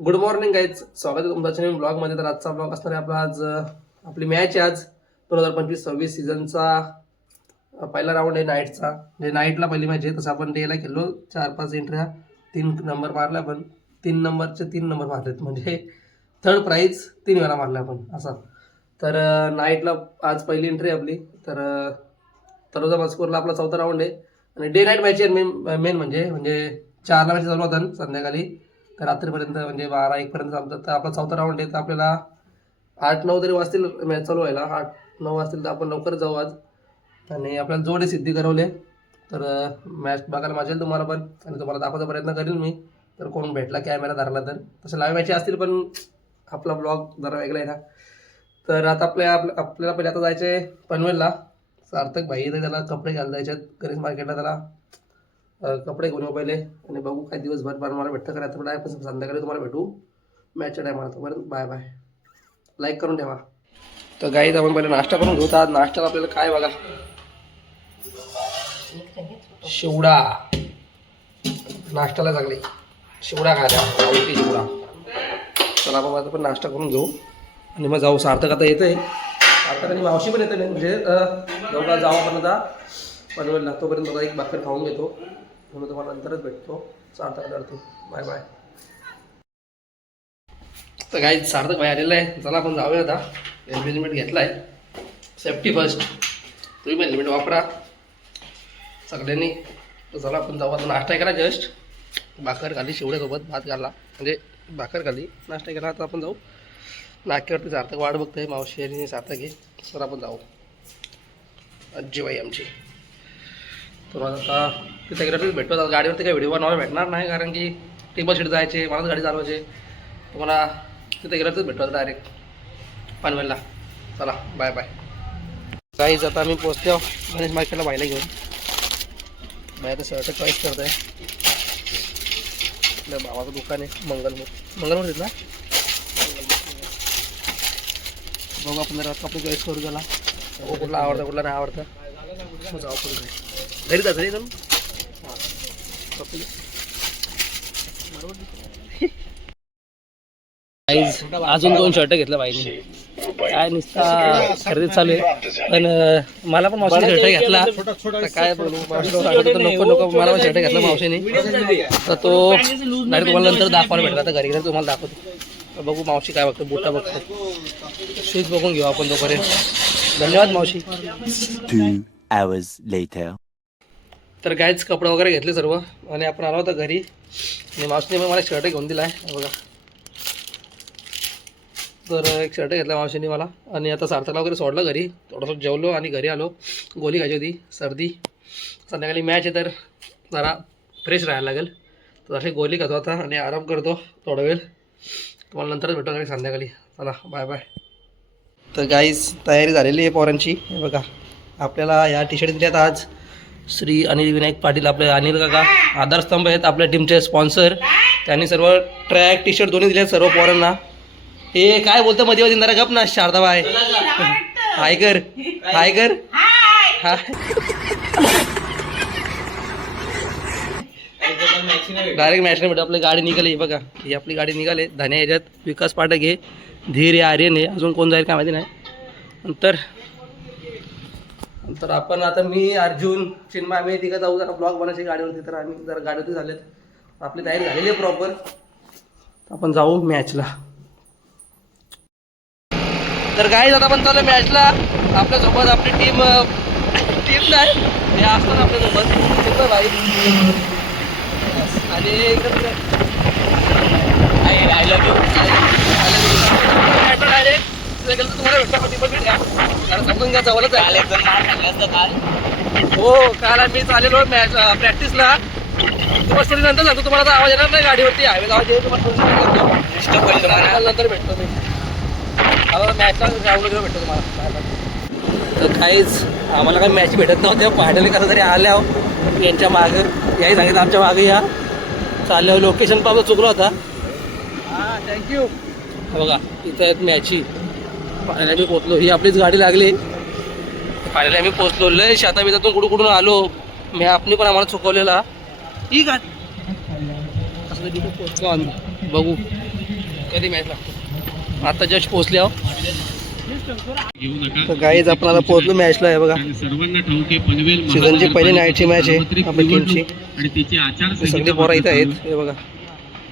Good morning guys, स्वागत आहे तुमच्या नवीन ब्लॉगमध्ये. तर आजचा ब्लॉग असणार आहे आपला. आज आपली मॅच आहे. आज 2025-26 सीझनचा पहिला राऊंड आहे नाईटचा. म्हणजे नाईटला पहिली मॅच आहे. तसं आपण डेला खेळलो, 4-5 एंट्र्या, 3 नंबर मारला. पण 3 नंबरचे 3 नंबर मारलेत, म्हणजे थर्ड प्राईज 3 वेळा मारला आपण असा. तर नाईटला आज पहिली एंट्री आपली. तर तलोजा मस्कोरला आपला चौथा राऊंड आहे आणि डे नाईट मॅच आहे. मेन म्हणजे 4ला मॅच चालू होतात संध्याकाळी, तर रात्रीपर्यंत म्हणजे 12-1 पर्यंत चालतात. तर आपला चौथा राऊंड आहे. तर आपल्याला 8-9 तरी वाजतील मॅच चालू व्हायला. 8-9 वाजतील, तर आपण लवकर जाऊ आज. आणि आपल्याला जोडे सिद्धी करवले. तर मॅच बघायला मजा येईल तुम्हाला पण, आणि तुम्हाला दाखवायचा प्रयत्न करेल मी. तर कोण भेटला कॅमेरा धरला तर. तसं लाईव्ह मॅच असतील, पण आपला ब्लॉग जरा वेगळा आहे ना. तर आता आपल्याला पहिले आता जायचं आहे पनवेलला. सार्थक भाई तर त्याला कपडे घालायला जायचे आहेत गणेश मार्केटला. त्याला कपडे घेऊन येऊ पहिले, आणि बघू काय दिवसभर बनवायला भेटतं. करायचं पण आहे, पण संध्याकाळी तुम्हाला भेटू मॅचच्या टायमाला. तोपर्यंत बाय बाय. लाईक करून ठेवा. तर गाईज आपण पहिले नाश्ता करून घेऊ. आज नाश्त्याला आपल्याला काय बघा, शिवडा नाश्त्याला चांगली शिवडा खायला आवडती शिवडा. चला आपण आता पण नाश्ता करून घेऊ आणि मग जाऊ. सार्थक आता येतं आहे. सार्थक आणि मावशी पण येतं, म्हणजे दोघा जाऊ आपण आता पनवेलला. तोपर्यंत बघा एक भाकर खाऊन घेतो, म्हणून तुम्हाला नंतरच भेटतो. सार्थक करतो. Bye bye. तर काही सार्थक भाई आलेलं आहे. चला आपण जाऊया आता. हेल्मेट घेतला आहे, सेफ्टी फर्स्ट. तुम्ही पण हेल्मेट वापरा सगळ्यांनी. तर चला आपण जाऊ आता. नाश्ता केला जस्ट, भाकर खाली शिवड्यासोबत भात घाला, म्हणजे भाकर खाली नाश्ता केला. आता आपण जाऊ नाक्यावरती. सार्थक वाट बघतोय, मावशी आणि सार्थक आहे. सर आपण जाऊ. आजीबाई आमची. तर आता तिथे गेल्यावरती भेटतो. आता गाडीवरती काही व्हिडिओ बनवायला भेटणार नाही, कारण की टेबल शीट जायचे, मलाच गाडी चालवायचे. तुम्हाला तिथे गेल्यावरतीच भेटतो डायरेक्ट पनवेलला. चला बाय बाय. काहीच आता आम्ही पोचलो गणेश मार्केटला बायला घेऊन. बाय आता शर्ट चॉईस करत आहे. आपल्या भावाचं दुकान आहे मंगलमूर्तीत ना. बघू आपण जरा कपडे चॉईस करू. त्याला कुठला आवडतं कुठला नाही आवडतं. जाऊ पुढे घरी जायचं रे जाऊन. अजून 2 शर्ट घेतलं बाईने. काय नुसता खरेदी चालू आहे. पण मला पण मावशीने शर्ट घेतला. तर काय बोलू, नको मला पण शर्ट घेतला मावशीने. तर तो डायरेक्ट तुम्हाला नंतर दाखवायला भेटला. तर घरी घरी तुम्हाला दाखवतो. बघू मावशी काय बघतो, बुटा बघतो, शूज बघून घेऊ आपण तोपर्यंत. धन्यवाद मावशी. 2 hours later. तर काहीच कपडे वगैरे घेतले सर्व, आणि आपण आलो होतो घरी. आणि मावशीने पण मला शर्ट घेऊन दिला आहे बघा. तर एक शर्ट घेतला मावशीने मला. आणि आता सार्थकला वगैरे सोडलं घरी. थोडंसं जेवलो आणि घरी आलो. गोळी खायची होती, सर्दी. संध्याकाळी मॅच आहे, तर जरा फ्रेश राहायला लागेल. तर अशी गोळी खातो आता आणि आराम करतो थोडा वेळ. तुम्हाला नंतरच भेटतो आणि संध्याकाळी. चला बाय बाय. तर गाईज तयारी झालेली आहे पोरांची. हे बघा, आपल्याला या टी शर्ट दिल्यात आज श्री अनिल विनायक पाटील. आपले अनिल काका आधारस्तंभ आहेत आपल्या टीमचे स्पॉन्सर. त्यांनी सर्व ट्रॅक टी शर्ट दोन्ही दिले सर्व पोरांना. हे काय बोलतं मध्ये मध्ये जरा गप ना शारदाबाई. हाय कर हाय कर हाय. डायरेक्ट मॅच नाही भेटत. आपली गाडी निघाली बघा, ही आपली गाडी निघाली. धन्या ह्याच्यात विकास पाठक आहे, धीर आहे, आर्यन आहे, अजून कोण जाईल काय माहिती नाही. नंतर आपण आता मी अर्जुन चिन्मय आम्ही तिघं जाऊ जरा ब्लॉग बनायची गाडीवरती. तर आम्ही जरा गाडीवरती झालेत. आपली तयारी झालेली आहे प्रॉपर. आपण जाऊ मॅचला. तर काय आता आपण चालू मॅचला. आपल्यासोबत आपली टीम नाही हे असतात आपल्यासोबत भाई. आणि डायरेक्ट तुम्हाला भेटतो. समजून घ्या जवळच आहे. हो, काल आम्ही चाललेलो मॅच प्रॅक्टिसला. तुम्हाला नंतर सांगतो. तुम्हाला आवाज येणार नाही गाडीवरती. हायवे आवाज येईल तुम्हाला. नंतर भेटतो मी. मॅचला ग्राउंड वगैरे भेटतो तुम्हाला. तर काहीच आम्हाला काही मॅच भेटत नव्हत्या. फायनली कसं तरी आल्या यांच्या मागं. याही सांगितलं आमच्या मागं या. चालल्यावर लोकेशन पण आपला चुकला होता. हां थँक्यू. बघा इथं आहेत मॅची. फायनली आम्ही पोचलो. ही आपलीच गाडी लागली. फायनली आम्ही पोचलो. लय शेताबितातून कुठून आलो. मी आपण पण आम्हाला चुकवलेला. ही गाडी बघू कधी मॅच लागतो. आता जस्ट पोहोचले आहो. तर गाईज आपण आता पोहोचलो मॅचला आहे बघा. सीझनची पहिली नाईटची मॅच आहे आपल्या टीमची. सगळे पोरं इथं आहेत हे बघा.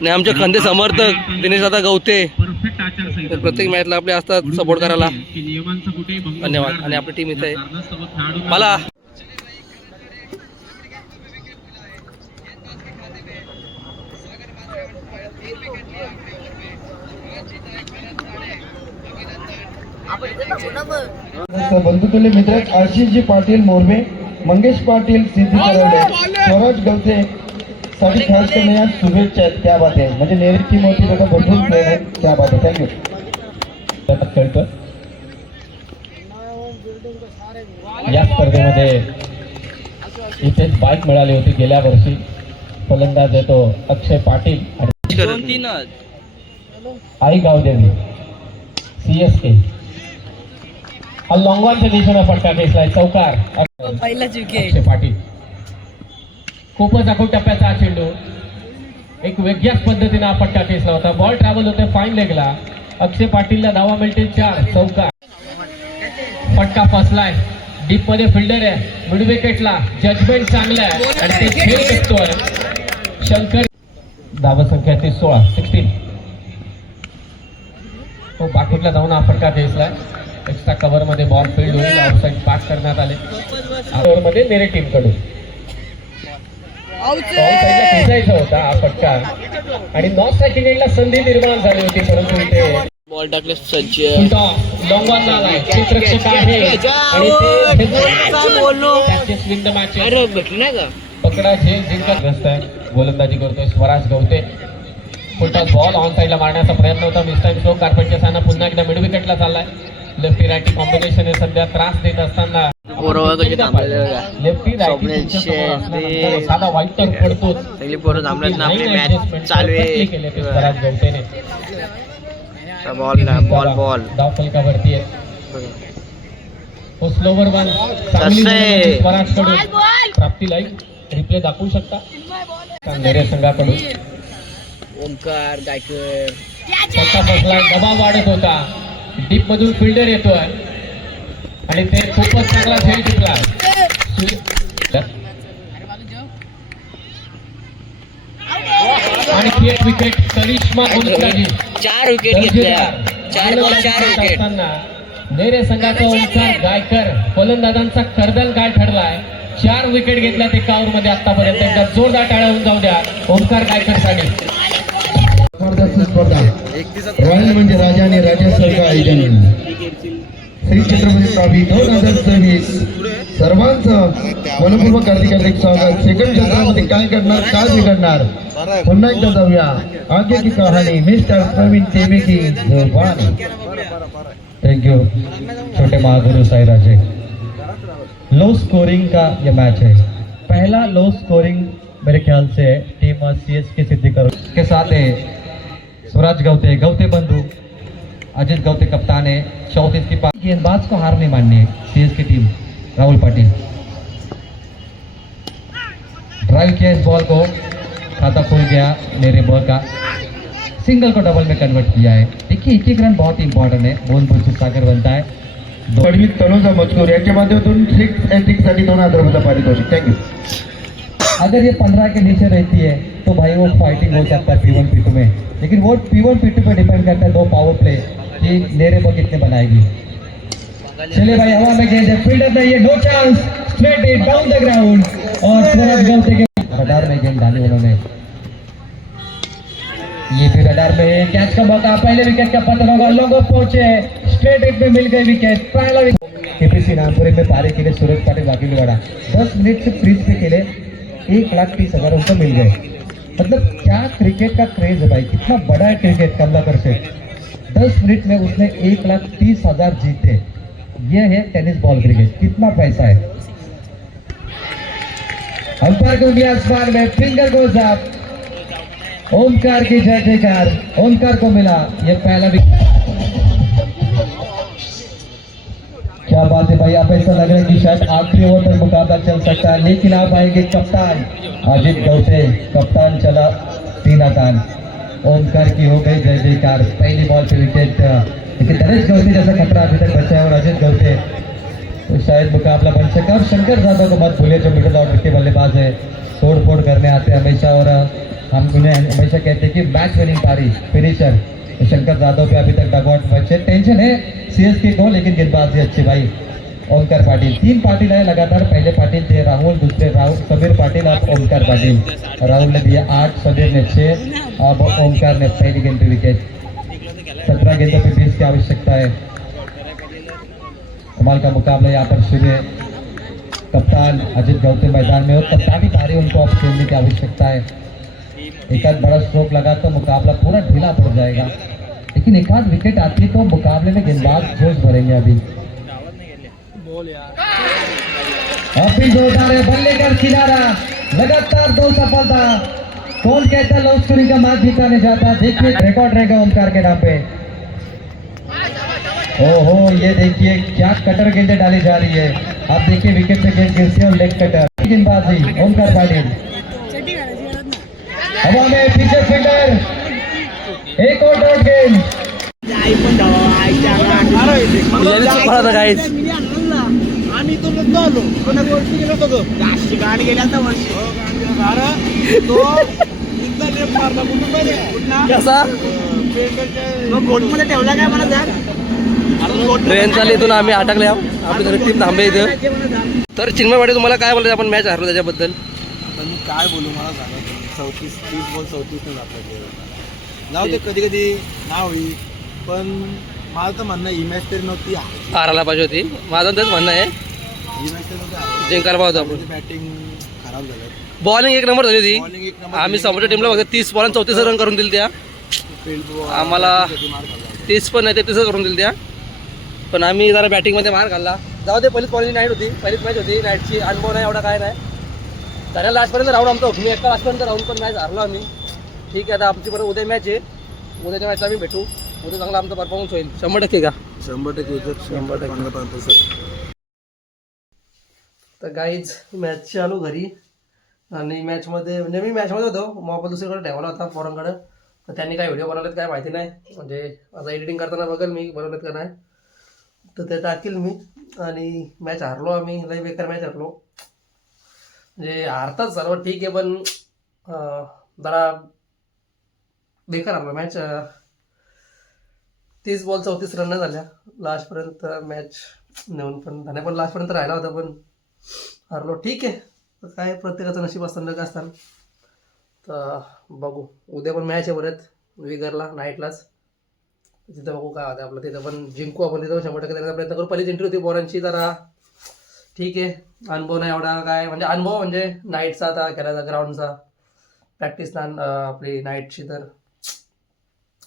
आणि आमचे खंदे समर्थक दिनेश दादा गवते तर प्रत्येक मॅचला आपले असतात सपोर्ट करायला. धन्यवाद. आणि आपली टीम इथे आहे. मला बंधुतुल्य मित्र आशिषजी पाटील मोरबे, मंगेश पाटील, सिद्धी तरवडे, स्वराज गवते साठी खास करणे या शुभेच्छा आहेत. त्या बात आहे म्हणजे नेरी टीम होती त्याचा भरपूर प्रेम आहे. त्या बात आहे. थँक्यू. खेळतो या स्पर्धेमध्ये इथेच बाईक मिळाली होती गेल्या वर्षी. फलंदाज आहे तो अक्षय पाटील आणि आई गावदेवी CSK. लॉंगॉनच्या दिशेने फटका खेचलाय. चौकार अक्षय पाटील. खूपच अखूट टप्प्याचा हा चेंडू. एक वेगळ्याच पद्धतीने हा फटका खेचला होता. बॉल ट्रॅव्हल होते फाईन लेगला. अक्षय पाटीलला धावा मिळतील 4. चौकार. फटका फसलाय. डीप मध्ये फिल्डर आहे. मिड विकेटला जजमेंट चांगलं आहे आणि ते खेळ शकतोय शंकर. धावा संख्या 16. तो बाकीला जाऊन हा फटका खेचलाय. एक्स्ट्रा कव्हर मध्ये बॉल फील्ड होईल. आउटसाइड पास करण्यात आले मध्ये नेरे टीम कडून. खेचायचा होता हा फटका आणि नॉन स्ट्रायकिंग एंडला संधी निर्माण झाली होती परंतु इथे बॉल टाकले सज्ज लॉंगॉन आलाय. क्षेत्ररक्षक आहे आणि ते स्विंग द मॅच पकडा झेल जिंकत रस्ताय. गोलंदाजी करतोय Swaraj Gawate. Full toss ball on साईडला मारण्याचा प्रयत्न होता. Mistime stroke. कार्पेटच्या साना पुन्हा एकदा मिड विकेटला चाललाय. लेफ्टी राईटी कॉम्बिनेशन हे सध्या त्रास देत असताना लेफ्टी राईटी साधा वाईट तर पडतोच. स्वराज गवतेने डाव फलकावरती आहे. तो स्लोवर वन स्वराज कडून प्राप्ती लाईक रिप्ले दाखवू शकता नेरे संघाकडून. ओमकार गायकर फटका फसला. दबाव वाढत होता. डीप मधून फिल्डर येतोय आणि ते खूपच चांगला खेळ जिंकला. आणि एक विकेट करिश्मा गोलंदाजी. 4 विकेट घेतल्या. 4 बॉल 4 विकेट. नेरे संघाचा ओंकार गायकर फलंदाजांचा कर्दल गाय ठरलाय. 4 विकेट घेतल्यात एका ओव्हर मध्ये आतापर्यंत. एकदा जोरदार टाळ्या होऊन जाऊ द्या ओंकार गायकर साठी. स्पर्धा रॉयल म्हणजे राजा आणि राजासारखं आयोजन श्री छत्रपती ट्रॉफी 2026 सर्वांचं मनपूर्वक हार्दिक स्वागत. सेकंड क्षेत्रामध्ये काय करणार काय बिघडणार पुन्हा एकदा जाऊया. आगे की कहाणी मिस्टर प्रवीण टेमे की जुबान. थैंक यू छोटे महागुरु साई राजे. लो स्कोरिंग का ये मैच है. पहला लो स्कोरिंग मेरे ख्याल से टीम CSK सिद्धिकर के साथ है. स्वराज गवते गवते बंधु अजित गवते कप्तान है. 34 की पास. गेंदबाज को हार नहीं माननी है. CSK team Rahul Patil drive किया इस बॉल को. खाता खुल गया मेरे बॉल का. सिंगल को डबल में कन्वर्ट किया है. देखिए एक रन बहुत इंपॉर्टेंट है. बोनपुर सागर बनता है. पडवीत तनुजा मजकूर याच्या माध्यमातून 6 साठी 2000 रुपये पारितोषिक. थँक्यू. अगर ये 15 के नीचे रहती है तो भाई वो फाइटिंग हो सकता है P1 P2 में. लेकिन वो P1 P2 पे डिपेंड करता है 2 पावर प्ले कि नेरे बॉल कितने बनाएगी. चले भाई हवा में गेंद है. फील्डर नहीं है. No chance. Straight hit down the ground और स्वराज गवते के रडार में गेंद डाली उन्होंने. ये भी रडार में कैच का मौका. पहले विकेट का पतन होगा. लोगों पहुंचे. स्ट्रेट हिट में मिल गई विकेट. पहला विकेट KPC नामपुरी में पारी के लिए सूरज पाटिल वाकिल वाड़ा 10 मिनट से क्रीज पे खेले. 1,30,000 उनको मिल गए. मतलब क्या क्रिकेट का क्रेज है भाई. कितना बड़ा है क्रिकेट. कमलाकर से 10 मिनट में उसने 1,30,000 जीते. ये है टेनिस बॉल क्रिकेट. कितना पैसा है. अंपायर को भी आसमान में. Finger goes up. ओमकार की जय जयकार. ओमकार को मिला ये पहला विकेट. क्या बात है भाई. आप ऐसा लग रहा है कि शायद आखिरी ओवर तक मुकाबला चल सकता है लेकिन आप आएंगे कप्तान अजित गवते. कप्तान चला तीन दान ओमकार की हो गई जय जयकार। पहली बॉल पे विकेट, लेकिन नरेश गौते जैसा खतरा अभी तक बचा है और अजित गौते तो शायद मुकाबला बन सका। और शंकर यादव को मत भूलिए जो मिडिल ऑर्डर के बल्लेबाज है, तोड़ फोड़ करने आते हैं हमेशा और हम उन्हें हमेशा कहते हैं कि मैच विनिंग पारी फिनिशर। तो शंकर यादव पे अभी तक डगआउट बचे, टेंशन है सीएसके को, लेकिन गेंदबाजी अच्छी भाई। ओमकार पाटिल, तीन पाटिल है लगातार, पहले पाटिल थे राहुल, दूसरे राहुल समीर पाटिल, अब ओमकार पाटिल। राहुल ने दिया 8, समीर ने 6, अब ओमकार ने पहली गेंद पे विकेट। 17 गेंदों पे 20 की आवश्यकता है। कमाल का मुकाबला यहाँ पर शुरू है। कप्तान अजित गौते मैदान में और कप्तानी पारी उनको अब खेलने की आवश्यकता है। एक आध बड़ा स्ट्रोक लगा तो मुकाबला पूरा ढीला पड़ जाएगा, लेकिन एक आध विकेट आती तो मुकाबले में गेंदबाज जोश भरेंगे। अभी जोरदार है, बल्ले का किनारा, लगातार 2 सफलता। कौन कहता है लव स्टोरी का मैच जीताने जाता, देखिए रिकॉर्ड रहेगा ओमकार के नाम पे। ओहो, ये देखिए क्या कटर गेंदें डाली जा रही है। आप देखिए विकेट पे गेंद गिरती है और लेग कटर। गेंदबाजी ओमकार पाटिल, हवा में पीछे फील्डर, एक और डॉट गेंद। आम्ही तो नव्हतो आलो कोणा गोष्टी गेलो होतो जास्त गाडी गेल्या आता वर्षी तो इथला लेप मारला कुठून पाहिजे कसा बोटमध्ये ठेवला काय मला सांग ट्रेन चालली इथून आम्ही अटकले आहोत, आपली जरा टीम थांबे इथं. तर चिन्मय पाटील तुम्हाला काय बोलायचं, आपण मॅच हरलो त्याच्याबद्दल? आता मी काय बोलू, मला सांगा. 30 बॉल 34 नाही आपल्या खेळ जाऊ ते कधी कधी ना होईल, पण मला तर म्हणणं ही मॅच तरी नव्हती हारायला पाहिजे होती, माझं तेच म्हणणं आहे. ही मॅच तरी नव्हती जिंकायला पाहिजे होतं आपण. बॅटिंग खराब झालं, बॉलिंग एक नंबर झाली होती. बॉलिंग एक नंबर. आम्ही समोरच्या टीमला फक्त 30 बॉल 34 रन करून दिल त्या. फील्ड आम्हाला मार खाल्ला. 30 पण नाही 33 करून दिल त्या, पण आम्ही जरा बॅटिंगमध्ये मार घालला. जाऊ दे, पहिलीच बॉलिंग नाईट होती, पहिलीच मॅच होती नाईटची, अनुभव नाही एवढा काय नाही. त्याला लास्टपर्यंत राहून आमचा मी एका लास्टपर्यंत राहून पण मॅच हारलो आम्ही. ठीक आहे, आता आमची बरं उद्या मॅच आहे, उद्याच्या मॅचला आम्ही भेटू. उद्या चांगला आमचा परफॉर्मन्स होईल 100% का? 100% 100%. तर गाईज मॅच चालू घरी, आणि मॅचमध्ये म्हणजे मी मॅचमध्ये होतो, मोबाईल दुसरीकडे ठेवला होता पोरांकडं, तर त्यांनी काय व्हिडिओ बनवलेत काय माहिती नाही. म्हणजे आता एडिटिंग करताना बघेल मी बनवलेत का नाही, तर ते टाकेल मी. आणि मॅच हारलो आम्ही, लई बेकार मॅच हारलो. म्हणजे हारतात सर्व ठीक आहे, पण जरा बेकार हारलो मॅच. 30 बॉल 34 रन झाल्या लास्टपर्यंत मॅच नेऊन, पण त्याने पण लास्टपर्यंत राहिला होता, पण हारलो. ठीक आहे, तर काय प्रत्येकाचं नशीब असताना का असताना. तर बघू, उद्या पण मॅच आहे परत विगरला नाईटलाच, तिथं बघू काय होतं आपलं. तिथं पण जिंकू आपण, तिथं 100% देण्याचा प्रयत्न करू. पहिलीच एंट्री होती पोरांची, जरा ठीक आहे, अनुभव नाही एवढा काय, म्हणजे अनुभव म्हणजे नाईटचा आता खेळायचा, ग्राउंडचा प्रॅक्टिस आपली नाईटची. तर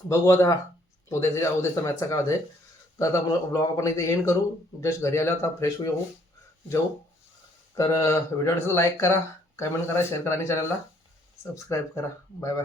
बघू आता उद्याचा मॅचचा काय होतं. तर आता ब्लॉग आपण इथे एंड करू. जस्ट घरी आल्यावर आता फ्रेश होऊ जाऊ. तर व्हिडिओ लाईक करा, कमेंट करा, शेअर करा आणि चॅनलला सबस्क्राईब करा. Bye bye.